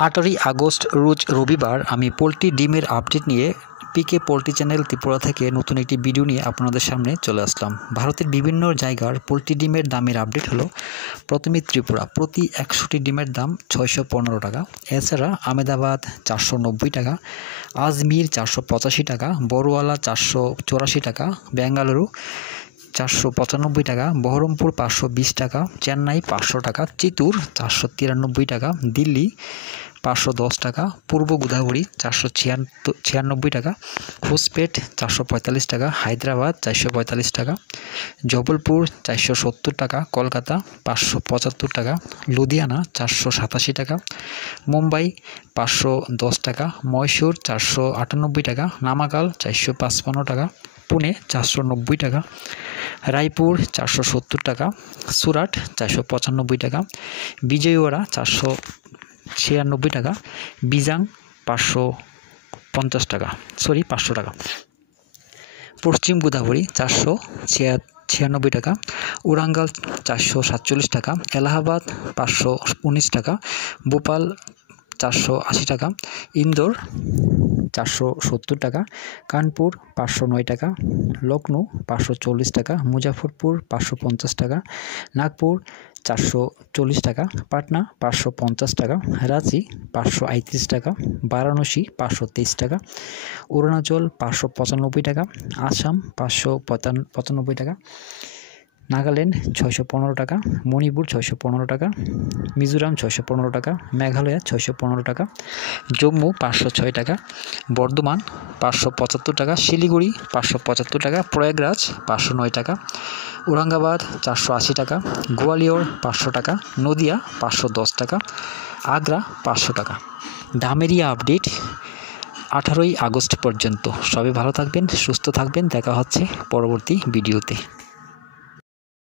18ই August রোজ রবিবার আমি poultry ডিমের আপডেট নিয়ে পিকে পোলট্রি চ্যানেল ত্রিপুরা থেকে নতুন একটি ভিডিও নিয়ে আপনাদের সামনে চলে আসলাম। ভারতের বিভিন্ন জায়গার পোলট্রি ডিমের দামের আপডেট হলো। প্রথমে ত্রিপুরা, প্রতি 100টি ডিমের দাম 615 টাকা। এছাড়া আহমেদাবাদ 490 টাকা, আজমির 485 টাকা, বড়ওয়ালা 484 টাকা, বেঙ্গালুরু 495 টাকা, বহরমপুর 520 টাকা, চেন্নাই 500 টাকা, চিত্তুর 493 টাকা, দিল্লি 510 টাকা, পূর্ব গোদাবরী 496 টাকা, হোসপেট 445 টাকা, হায়দ্রাবাদ 445 টাকা, জবলপুর 470 টাকা, কলকাতা 575 টাকা, লুধিয়ানা 487 টাকা, মুম্বাই 510 টাকা, মহীশূর 498 টাকা, নামাকাল 455 টাকা, পুনে 490 টাকা, রায়পুর 470 টাকা, সুরাট 495 টাকা, বিজয়ওয়াড়া 496 টাকা, বিজাং 500 টাকা, পশ্চিম গোদাবরী 496 টাকা, ওরাঙ্গাল 447 টাকা, এলাহাবাদ 519 টাকা, ভোপাল 480 টাকা, ইন্দোর 470 টাকা, কানপুর 509 টাকা, লখনৌ 540 টাকা, মুজাফরপুর 550 টাকা, নাগপুর 440 টাকা, পাটনা 550 টাকা, রাঁচি 538 টাকা, বারাণসী 523 টাকা, অরুণাচল 595 টাকা, আসাম 595 টাকা, নাগাল্যান্ড 615 টাকা, মণিপুর 615 টাকা, মিজোরাম 615 টাকা, মেঘালয় 615 টাকা, জম্মু 506 টাকা, বর্ধমান 575 টাকা, শিলিগুড়ি 575 টাকা, প্রয়াগরাজ 509 টাকা, ঔরঙ্গাবাদ 480 টাকা, গোয়ালিয়র 500 টাকা, নদিয়া 510 টাকা, আগ্রা 500 টাকা। দামেরই আপডেট 18ই আগস্ট পর্যন্ত। সবাই ভালো থাকবেন, সুস্থ থাকবেন। দেখা হচ্ছে পরবর্তী ভিডিওতে।